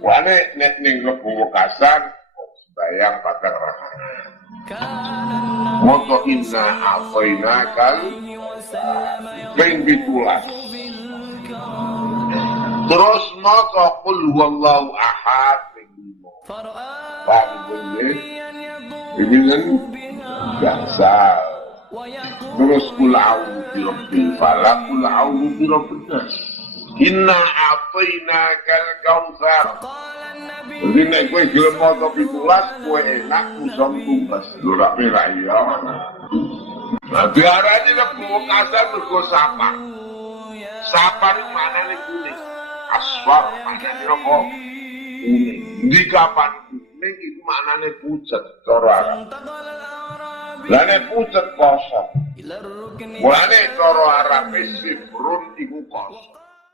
Wane nek ning Rebo Kasar sembayang patang rakaat. Moto inna a'tainakal ping 17. Terus moto qul huwallahu ahad ping 5. Paham ini kan biasa. Terus qul a'udzu birabbil falaq, qul a'udzu birabbin nas. Inna a'tainakal kautsar. Jadi nek kowe gelem maca 17 kowe enak musom tumbas. Lho rak perak ya. Lah diarani Rebo Kasar mergo sapar. Sapar iku maknane kuning. Asfar maknane apa? Kuning. Di kapan kuning iku maknane pucet cara Arab. Lah nek pucet kosong. Mulane cara Arab sifrun iku kosong.